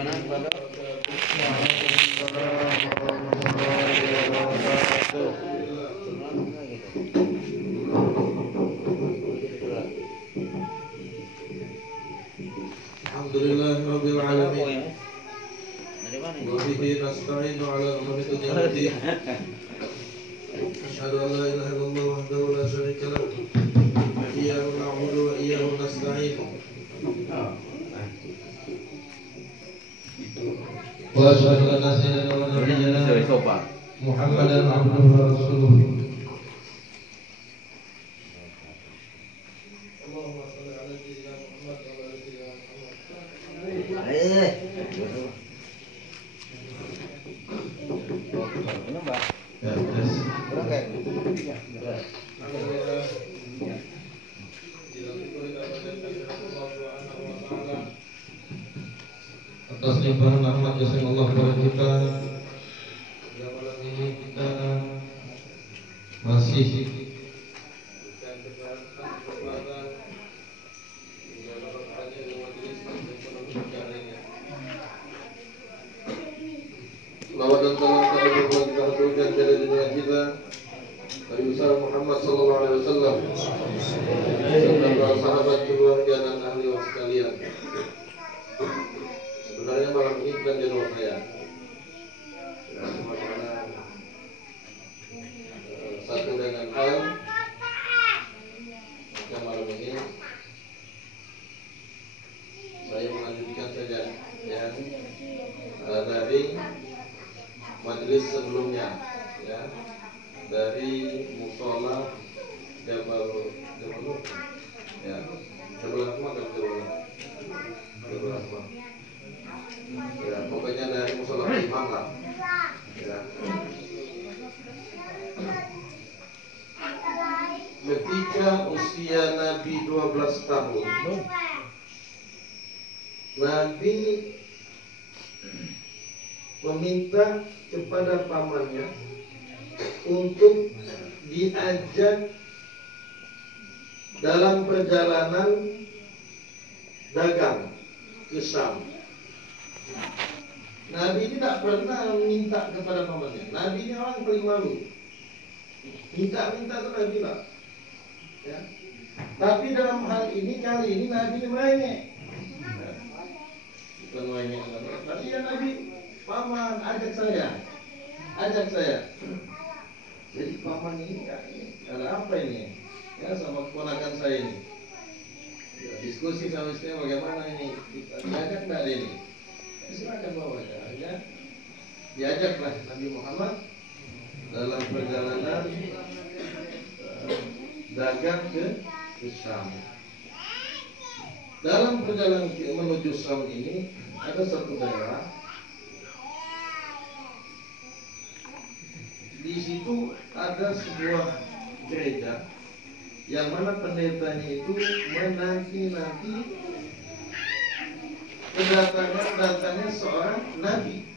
Gimana Pak? Alhamdulillahirabbil alamin. Wa bihi nasta'inu ala umuri dunya waddin. Asyhadu an la ilaha illallah wahdahu la syarika lahu. Iyyahu na'budu wa iyyahu nasta'in. Wa asyhadu anna sayyidana wa nabiyyana Muhammadan abduhu wa rasuluh. Atas limpahan rahmat kasih Allah kepada kita, pada malam ini kita masih diberikan kesempatan dalam bertanya di majelis ini. Selawat dan salam kepada kita haturkan dari dunia kita Nabi besar Muhammad sallallahu alaihi wasallam serta para sahabat, keluarga dan ahli waris sekalian. Sebenarnya malam ini bukan jadwal saya. Karena satu dengan hal, maka malam ini saya melanjutkan saja yang dari majelis sebelumnya, ya, dari musola Jabal ya, Jabal Rahmah dan Jabal Rahmah. Ya, pokoknya dari musola imam lah. Ya. Ketika usia Nabi 12 tahun, Nabi meminta kepada pamannya untuk diajak dalam perjalanan dagang ke Syam. Nabi ini tidak pernah minta kepada pamannya. Nabi ini orang paling malu. Minta-minta itu Nabi lah. Ya. Tapi dalam hal ini kali ini Nabi ini merengek. Bukan merengek, tapi ya Nabi, paman ajak saya. Jadi paman ini ada apa ini? Ya, sama keponakan saya ini. Ya, diskusi sama istrinya bagaimana ini? Diajak nggak ini? Silakan bawa ya. Diajaklah Nabi Muhammad dalam perjalanan dagang ke Syam. Dalam perjalanan menuju Syam ini ada satu daerah. Di situ ada sebuah gereja yang mana pendetanya itu menanti-nanti datangnya seorang nabi.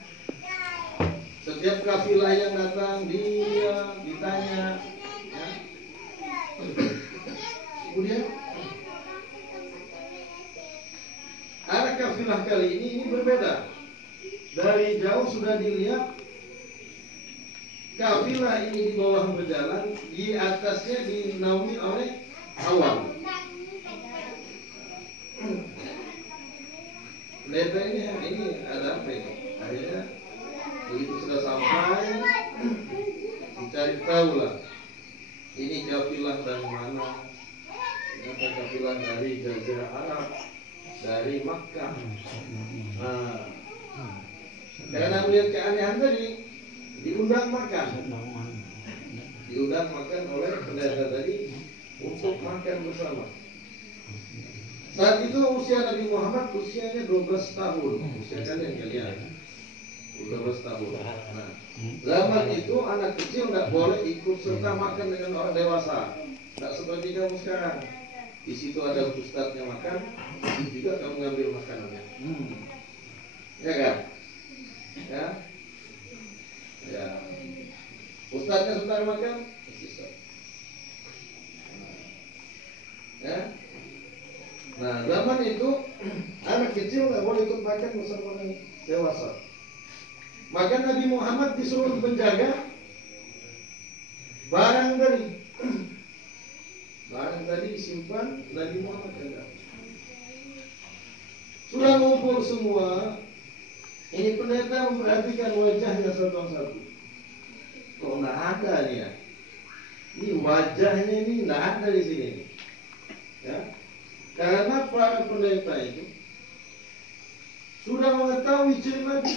Setiap kafilah yang datang dia ditanya, ya. Kemudian ada kafilah kali ini berbeda. Dari jauh sudah dilihat kafilah ini di bawah berjalan, di atasnya dinaungi oleh awan. Pendeta ini ada apa ini? Akhirnya begitu sudah sampai, dicari tahu lah. Ini kafilah dari mana? Ternyata kafilah dari Jazirah Arab, dari Makkah. Nah, karena melihat keanehan tadi, diundang makan oleh pendeta tadi untuk makan bersama. Saat itu usia Nabi Muhammad usianya 12 tahun. Usia kalian 12 tahun. Nah, zaman itu anak kecil nggak boleh ikut serta makan dengan orang dewasa. Nggak seperti kamu sekarang. Di situ ada ustadznya makan, di situ juga kamu ngambil makanannya. Ya kan? Ya. Ya. Ustadznya sebentar makan, ya. Nah, zaman itu anak kecil nggak boleh ikut makan bersama yang dewasa. Maka Nabi Muhammad disuruh menjaga barang tadi disimpan, Nabi Muhammad jaga. Sudah ngumpul semua, ini pendeta memperhatikan wajahnya satu-satu. Kok nggak ada nih ya? Ini wajahnya ini nggak ada di sini. Ya, karena para pendeta itu sudah mengetahui ciri Nabi.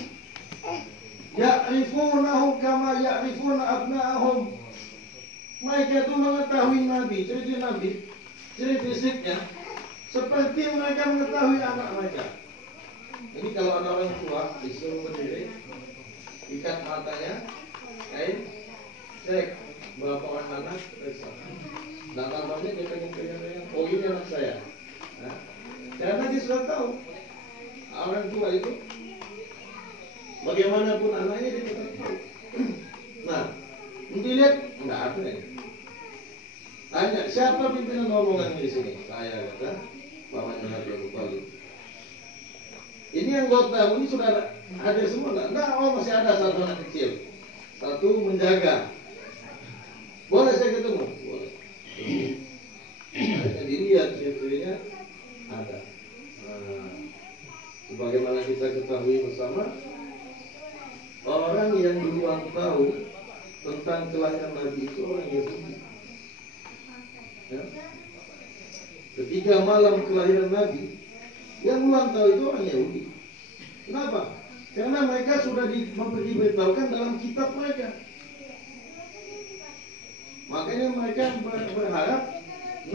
Ya'rifunahu kama ya'rifuna abna'ahum. Mereka itu mengetahui Nabi, ciri Nabi, ciri fisiknya seperti mereka mengetahui anak mereka. Ini kalau ada orang tua disuruh berdiri, ikat matanya, kain, cek berapa orang anak, periksa. Nah, tampaknya dia pengen, oh ini anak saya. Nah, karena dia sudah tahu orang tua itu bagaimanapun anaknya dia tetap tahu. Nah, dilihat nggak ada ya. Tanya siapa pimpinan rombongan di sini? Saya, kata bapaknya Nabi Abu Talib. Ini anggota ini sudah ada semua nggak? Oh masih ada satu anak kecil, satu menjaga. Boleh saya ketemu? Boleh. Nah, dilihat ciri-cirinya ada. Nah, sebagaimana kita ketahui bersama, orang yang duluan tahu tentang kelahiran Nabi itu orang Yahudi. Ya. Ketika malam kelahiran Nabi, yang duluan tahu itu orang Yahudi. Kenapa? Karena mereka sudah diberitahukan dalam kitab mereka. Makanya mereka berharap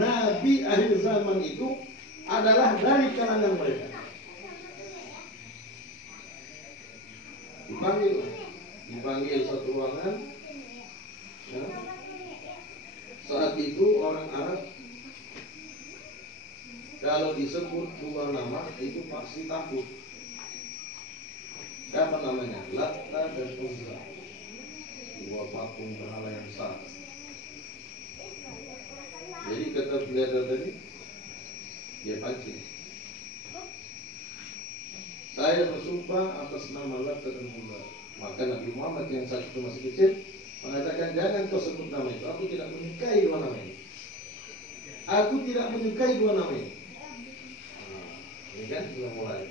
Nabi akhir zaman itu adalah dari kalangan mereka. Dipanggil satu ruangan. Ya. Saat itu orang Arab kalau disebut dua nama itu pasti takut. Apa namanya? Lata dan Uzza, dua patung berhala yang sah. Jadi kata pendeta tadi, dia pancing. Saya bersumpah atas nama Lata dan Uzza. Maka Nabi Muhammad yang saat itu masih kecil mengatakan, jangan kau sebut nama itu. Aku tidak menyukai dua nama ini. Aku tidak menyukai dua nama ini. Nah, ini kan sudah mulai.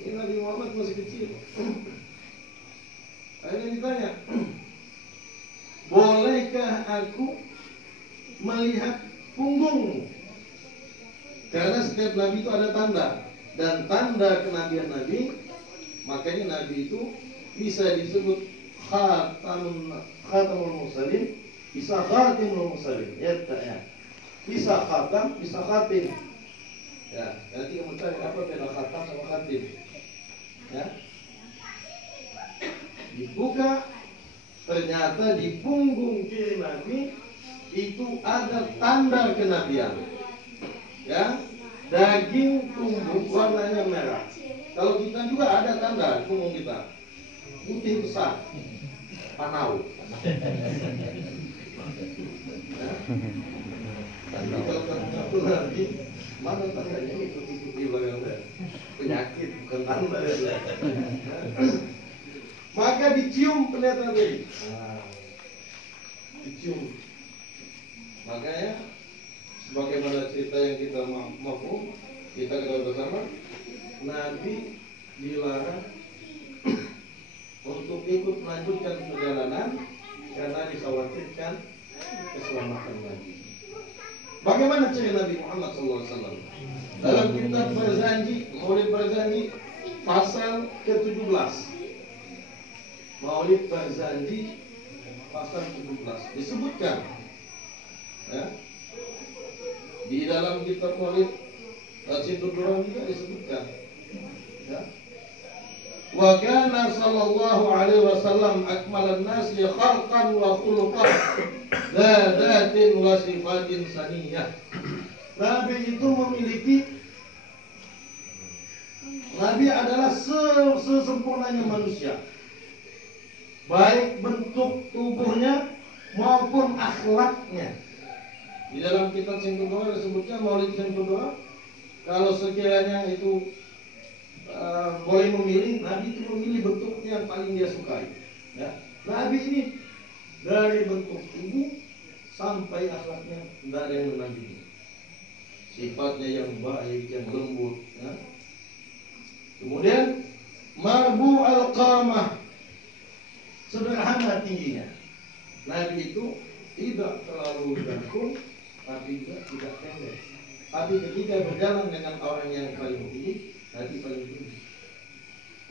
Ini Nabi Muhammad masih kecil. Akhirnya ditanya, bolehkah aku melihat punggungmu? Karena setiap Nabi itu ada tanda. Dan tanda kenabian Nabi, makanya Nabi itu bisa disebut Khatamul Mursalin, bisa Khatimul Mursalin. Ya, bisa khatam, bisa khatim. Ya, nanti kamu cari apa beda khatam sama khatim. Ya. Dibuka, ternyata di punggung kiri Nabi itu ada tanda kenabian. Ya, daging tubuh warnanya merah. Kalau kita juga ada tanda punggung kita, putih besar, panau. Ya. Tapi kalau satu lagi, mana tandanya ikuti belakang saya? Penyakit bukan tanda ya. Maka dicium pendeta tadi. Dicium. Makanya sebagaimana cerita yang kita mampu kita ketahui bersama, Nabi dilarang untuk ikut melanjutkan perjalanan karena dikhawatirkan keselamatan Nabi. Bagaimana ciri Nabi Muhammad SAW? Dalam kitab Barzanji, Maulid Barzanji pasal ke-17. Maulid Barzanji pasal 17 disebutkan, ya, di dalam kitab Maulid Cintur Durang juga disebutkan, ya. Wa kana sallallahu alaihi wasallam akmalan nasi khalqan wa khuluqan la datin wa sifatin saniyah. Nabi itu memiliki, Nabi adalah sesempurnanya manusia, baik bentuk tubuhnya maupun akhlaknya. Di dalam kitab Cintur Durang disebutnya Maulid Cintur Durang, kalau sekiranya itu boleh memilih, Nabi itu memilih bentuknya yang paling dia sukai. Ya. Nabi ini dari bentuk tubuh sampai akhlaknya tidak ada yang menandingi. Sifatnya yang baik, yang lembut. Ya. Kemudian marbu al-qamah, sederhana tingginya. Nabi itu tidak terlalu jangkung, tapi juga tidak pendek. Tapi ketika berjalan dengan orang yang paling tinggi, Nabi paling tinggi.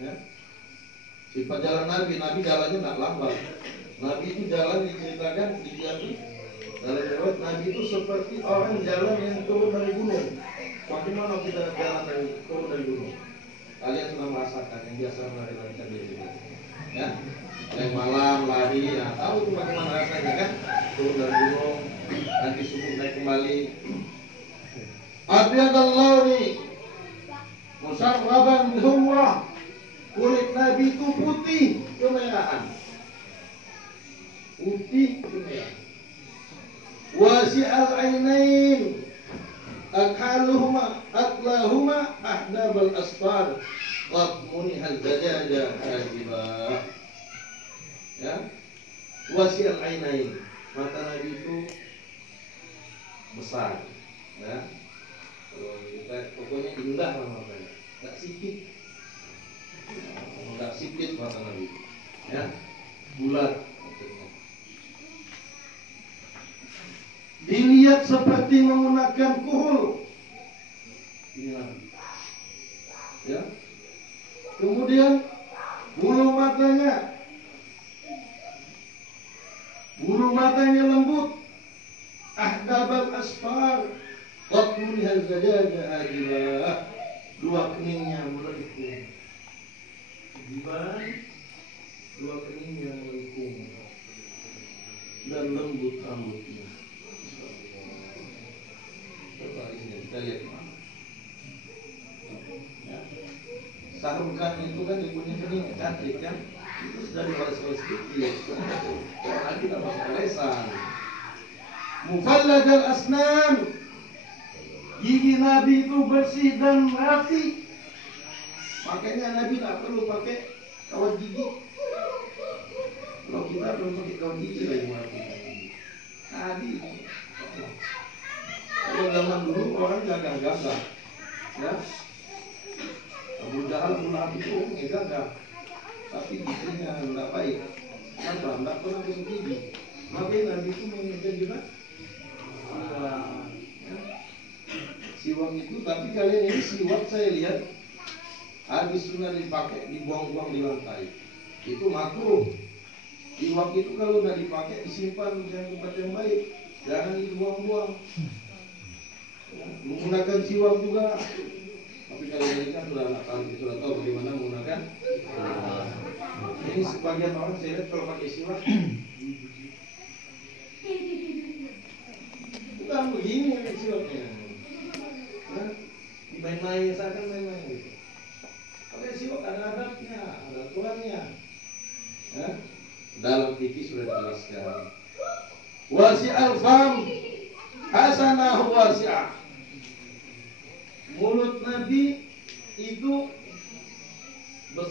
Ya. Sifat jalan Nabi jalannya tidak lambat. Nabi itu jalan diceritakan dalam riwayat Nabi itu seperti orang jalan yang turun dari gunung. Bagaimana kita jalan turun dari gunung? Kalian sudah merasakan yang biasa lari-lari tadi itu, ya? Yang malam lari, ya tahu itu bagaimana rasanya kan? Turun dari gunung, nanti subuh naik kembali. Abyadallahi musarraban bihumrah, kulit Nabi itu putih kemerahan, putih kemerahan. Wasi'al ainain atlahuma ahdabal asfar qad munihal zajaja hajibah. Ya, wasi'al ainain, mata Nabi itu besar, ya. Kalau kita pokoknya indah lah matanya, nggak sipit, mata Nabi, ya, bulat. Dilihat seperti menggunakan kuhul. Ini Nabi. Ya. Kemudian bulu matanya lembut. Ahdabal asfar, qatmunihal zajaja ajibah. Dua keningnya melengkung. Dua keningnya melengkung. Dan lembut rambutnya. Kita lihat, ya. Sarungkan itu kan ibunya kening cantik kan, itu sudah dibalas-balas sedikit. Nanti kita pakai lesan. Mufallaj al-asnan, gigi Nabi itu bersih dan rapi. Makanya Nabi tak perlu pakai kawat gigi. Kalau kita perlu pakai kawat gigi lagi merapikan gigi. Nabi kalau zaman dulu orang gagah-gagah, ya. Abu Jahal Lahab itu gagah, tapi giginya tidak baik. Kenapa? Tidak pernah gosok gigi. Makanya Nabi itu menginginkan juga siwak itu. Tapi kalian ini siwak saya lihat habis sunnah dipakai, dibuang-buang di lantai. Itu makruh. Siwak itu kalau tidak dipakai disimpan di tempat yang baik, jangan dibuang-buang. Ya, menggunakan siwak juga, tapi kalian ini kan sudah tahu bagaimana menggunakan. Ini sebagian orang saya lihat kalau pakai siwak bukan begini pakai siwaknya, nah, dimain-main, misalkan main-main gitu. Pakai siwak ada adabnya, ada aturannya. Ya, dalam fikih sudah dijelaskan. Wasi'al fam hasanah wasi'ah. Mulut Nabi itu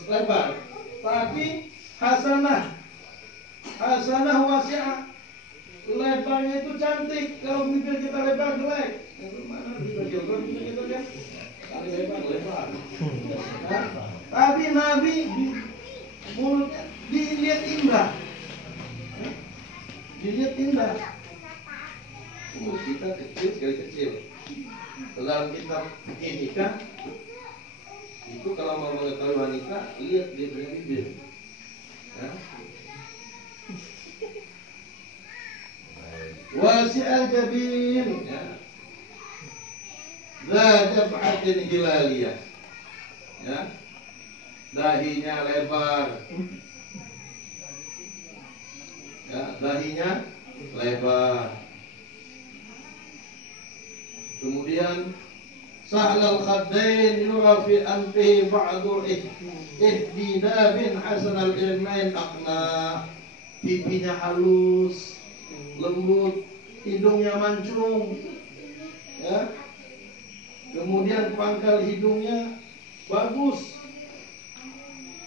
lebar, tapi hasanah wasi'ah. Lebarnya itu cantik. Kalau bibir kita lebar jelek. Mana bibir kita kan? Kali lebar. Nah, tapi Nabi mulutnya dilihat indah. Dilihat indah. Mulut kita kecil sekali kecil. Dalam kitab nikah itu kalau mau mengetahui wanita, lihat dia punya bibir. Ya. Wasi'al jabin, ya. Dajab'atin hilaliyah, ya. Dahinya lebar, ya. Dahinya lebar. Kemudian sa'lal khaddain yura fi anfihi ba'du ihdidabin hasanal ilmain aqna. Pipinya halus, lembut, hidungnya mancung, ya. Kemudian pangkal hidungnya bagus.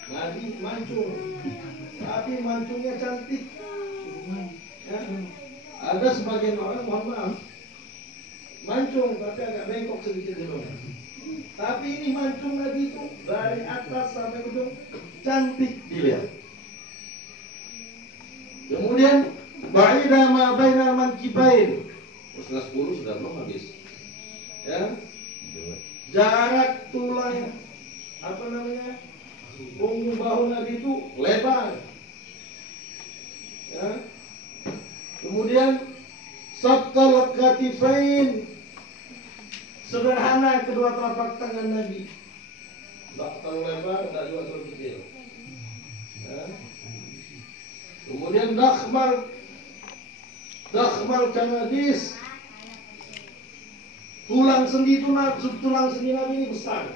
Nabi mancung, tapi mancungnya cantik. Ya. Ada sebagian orang, mohon maaf, mancung tapi agak bengkok sedikit hidungnya. Tapi ini mancung Nabi itu dari atas sampai ujung cantik dilihat. Kemudian ba'ida ma bainal mankibain. Setengah 10 sudah belum habis. Ya. Jarak tulang apa namanya? Punggung bahu Nabi itu lebar. Ya. Kemudian sabtal katifain, sederhana kedua telapak tangan Nabi. Tak terlalu lebar, tak juga terlalu kecil. Ya. Kemudian dakhmal kanadis, tulang sendi Nabi ini besar.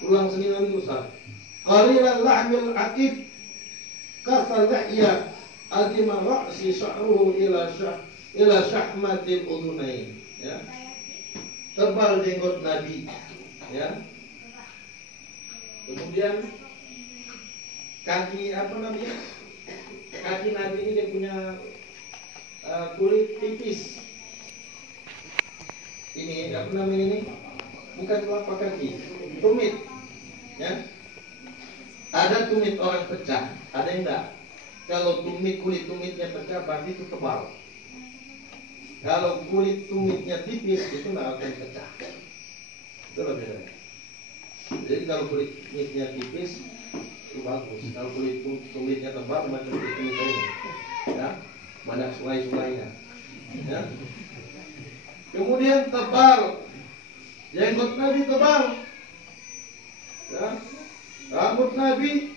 Tulang sendi Nabi besar. Qalilan lahmil akid, kasal lihya, adima ra'si sya'ruhu ila syahmatil udunain. Ya. Tebal jenggot Nabi. Ya. Kemudian kaki apa namanya? Kaki Nabi ini dia punya kulit tipis. Ini apa namanya ini? Bukan telapak kaki, tumit. Ya. Ada tumit orang pecah, ada yang enggak. Kalau kulit tumitnya pecah, berarti itu tebal. Kalau kulit tumitnya tipis, itu enggak akan pecah. Itu bedanya. Jadi kalau kulit tumitnya tipis, itu bagus. Kalau kulit tumitnya tebal, macam kulit tumit ini, ya, banyak sulai-sulainya. Ya. Kemudian tebal, jenggot Nabi tebal. Ya. Rambut Nabi,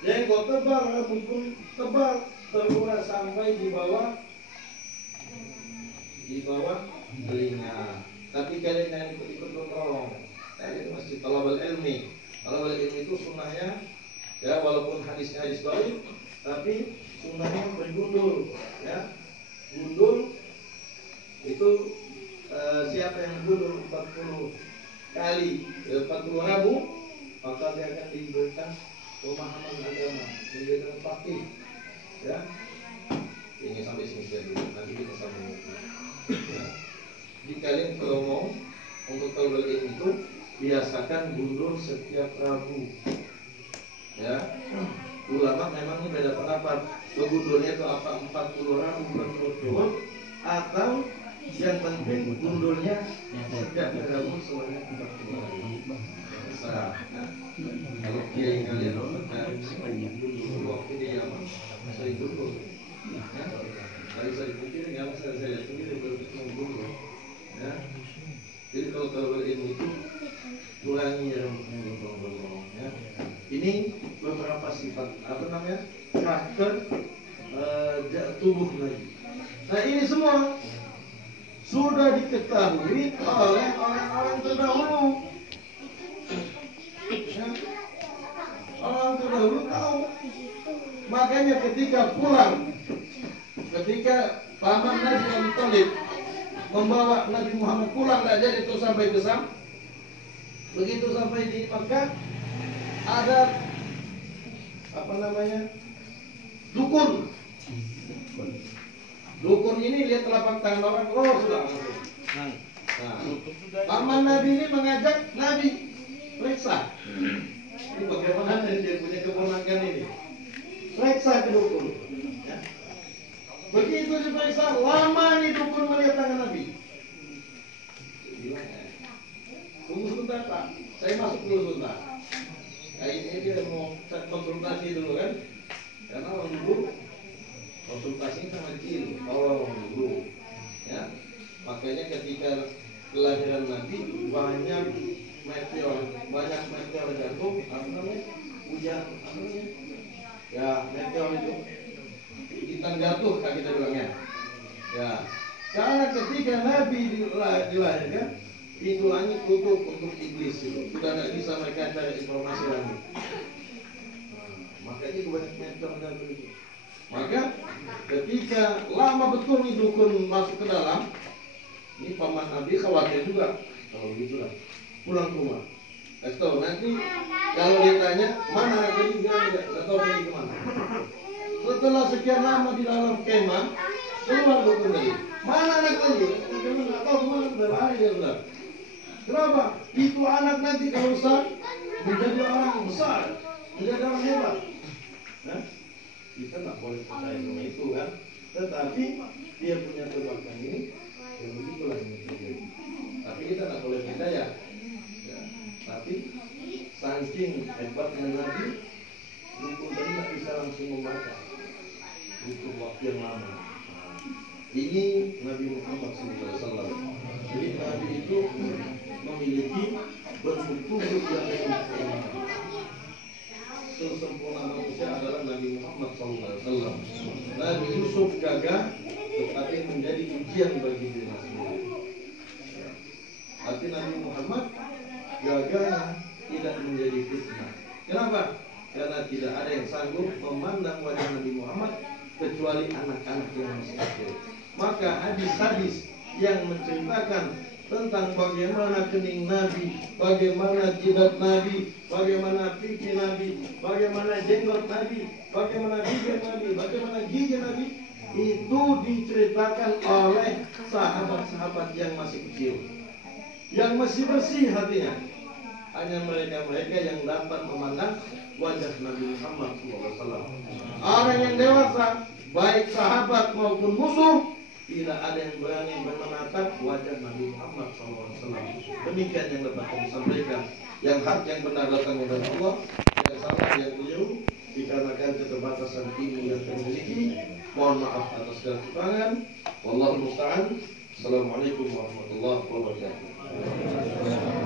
jenggot tebal, rambut pun tebal, terurai sampai di bawah telinga. Tapi kalian yang ikut-ikut tolong, ini masih talabul ilmi. Talabul ilmi itu sunnahnya, ya walaupun hadisnya hadis baik, tapi sunnahnya bergundul, ya. Gundul itu siapa yang gundul 40 kali, 40 ribu, maka dia akan diberikan pemahaman agama, menjadi faqih. Ya. Ini sampai sini saja dulu, nanti kita sambung. Ya. Jadi kalian kalau mau untuk talabul ilmi itu biasakan gundul setiap Rabu. Ya. Ulama memang ini beda pendapat. Gundulnya itu apa 40 Rabu berturut-turut atau yang penting gundulnya setiap Rabu semuanya 40 Rabu. Kalau kiai kalian dulu waktu dia saya dulu, kalau saya pikir nggak saya lihat sendiri berpikir dulu, ya. Jadi kalau ilmu itu kurangi ya. Ini beberapa sifat apa namanya karakter tubuh Nabi. Nah ini semua sudah diketahui oleh orang-orang terdahulu. Ya. Orang terdahulu tahu. Makanya ketika pulang, ketika paman Nabi Abi Thalib membawa Nabi Muhammad pulang, tidak jadi itu sampai ke Syam. Begitu sampai di Makkah, ada apa namanya dukun. Dukun ini lihat telapak tangan orang, oh sudah. Nah, paman Nabi ini mengajak Nabi periksa. Ini bagaimana dia punya keponakan ini? Periksa ke dukun. Ya. Begitu diperiksa, lama nih dukun melihat tangan Nabi. Tunggu sebentar Pak, saya masuk dulu sebentar. Nah, ini dia mau konsultasi dulu kan? Karena orang dulu konsultasi sama kecil, tolong dulu. Ya, makanya ketika kelahiran Nabi banyak meteor jatuh, apa namanya? Hujan, apa namanya? Ya, meteor itu bintang jatuh kan kita bilangnya. Ya, karena ketika Nabi dilahirkan, pintu langit tutup untuk iblis itu. Sudah tidak bisa mereka cari informasi lagi. Makanya banyak meteor jatuh itu. Maka ketika lama betul nih dukun masuk ke dalam, ini paman Nabi khawatir juga kalau begitu lah. Pulang ke rumah. Kasih tahu nanti kalau ditanya mana anak tadi bilang nggak tahu pergi kemana. Setelah sekian lama di dalam kemah keluar dokter tadi. Mana anak tadi? Kemah nggak tahu kemana, berlari dia bilang. Kenapa? Itu anak nanti kalau besar menjadi orang besar, menjadi orang hebat. Nah, kita nggak boleh percaya sama itu kan. Tetapi dia punya kebaikan ini, yang begitulah yang terjadi. Tapi kita nggak boleh percaya. Ya. Tapi saking hebatnya Nabi, dukun tadi nggak bisa langsung membaca. Butuh waktu yang lama. Ini Nabi Muhammad SAW. Jadi Nabi itu memiliki bentuk tubuh yang sempurna. Sesempurna manusia adalah Nabi Muhammad SAW. Nabi Yusuf gagah, tetapi menjadi ujian bagi dirinya sendiri. Tapi Nabi Muhammad gagah tidak menjadi fitnah. Kenapa? Karena tidak ada yang sanggup memandang wajah Nabi Muhammad kecuali anak-anak yang masih kecil. Maka hadis-hadis yang menceritakan tentang bagaimana kening Nabi, bagaimana jidat Nabi, bagaimana pipi Nabi, bagaimana jenggot Nabi, bagaimana bibir Nabi, bagaimana gigi Nabi, itu diceritakan oleh sahabat-sahabat yang masih kecil, yang masih bersih hatinya. Hanya mereka-mereka yang dapat memandang wajah Nabi Muhammad SAW. Orang yang dewasa, baik sahabat maupun musuh, tidak ada yang berani menatap wajah Nabi Muhammad SAW. Demikian yang dapat kami sampaikan. Yang hak yang benar datangnya dari Allah, yang salah yang keliru dikarenakan keterbatasan ilmu yang kami miliki. Mohon maaf atas segala kekurangan. Wallahu musta'an. Assalamualaikum warahmatullahi wabarakatuh.